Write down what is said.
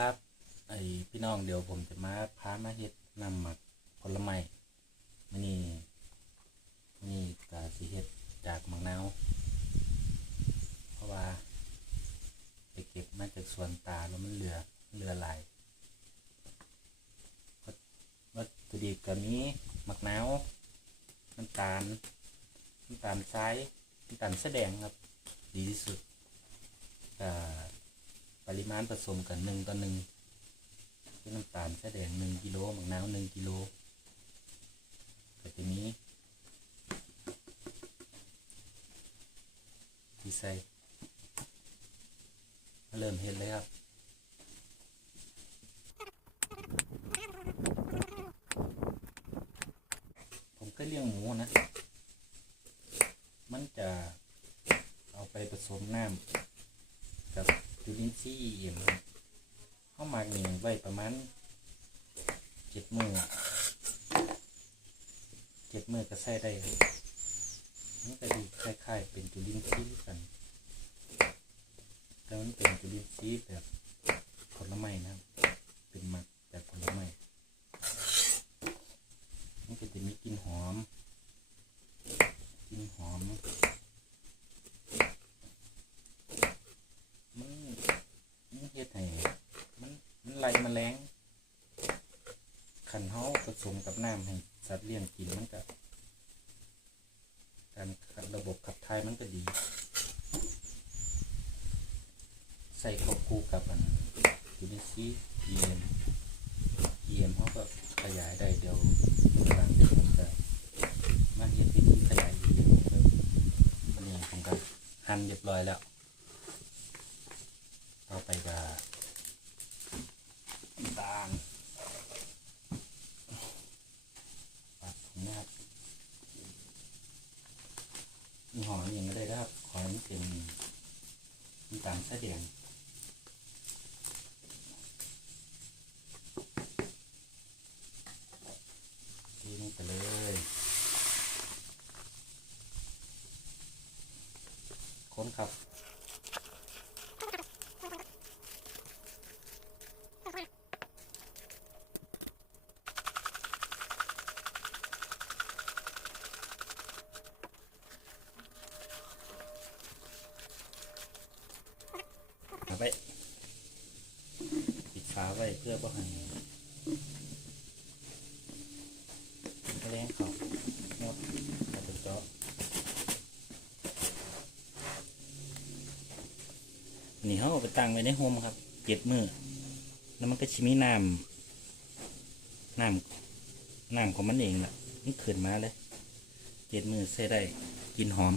ครับไอพี่น้องเดี๋ยวผมจะมาพามาเฮ็ดนำหมักผลไม้มนี้มื้อนี่ก็สิเฮ็ดจากมะนาวเพราะว่าไปเก็บมาจากสวนตาแล้วมันเหลือเหลือหลายวัตถุดิบก็มีมะนาวน้ำตาลน้ำตาลทรายน้ำตาลแสดงครับ ดีที่สุดอ่า ปริมาณผสมกันหนึ่งต่อหนึ่งคือน้ำตาลแสดงหนึ่งกิโลมะนาวหนึ่งกิโลก็จะมีที่ใส่มาเริ่มเห็นเลยครับผมก็เลี้ยงหมูนะ มันจะเอาไปผสมน้ำกับ จุลินทรีย์เอ็มเข้ามาหนึ่งไว้ประมาณเจ็ดมือเจ็ดมือก็ใส่ได้มันก็ดีคล้ายๆเป็นจุลินทรีย์กันแต่มันเป็นจุลินทรีย์แบบผลไม้นะครับ เป็นหมักจากผลไม้มันก็จะมีกลิ่นหอมกลิ่นหอม มันมันเฮ็ดให้มันมัน ไล่แมลงขันเฮาผสมกับน้ำให้สัตว์เลี้ยงกินมันก็การระบบขับถ่ายมันก็ดี ใส่ควบคู่กับอันยูนิซีเอ็มเอ็มเขาก็ขยายได้เดี๋ยวเมื่อหลังผมจะมาเฮ็ดวิธีขยายเอ็มวันนี้ผมก็หั่นเรียบร้อยแล้ว ต่อไปก็ตาลปัดของนะครับ มีหอมอย่างก็ได้ครับขอให้มันเป็นน้ำตาลแสดงทีนี้ไปเลย คนครับ ไปปิดฝาไว้เพื่อบ่ให้แรงเขาหมดเอาไปเจาะนี่เขาเอาไปตั้งไว้ในโฮมครับเจ็ดมือแล้วมันก็ชิมีน้ำน้ำน้ำของมันเองแหละมันขึ้นมาเลยเจ็ดมือใส่ได้กินหอม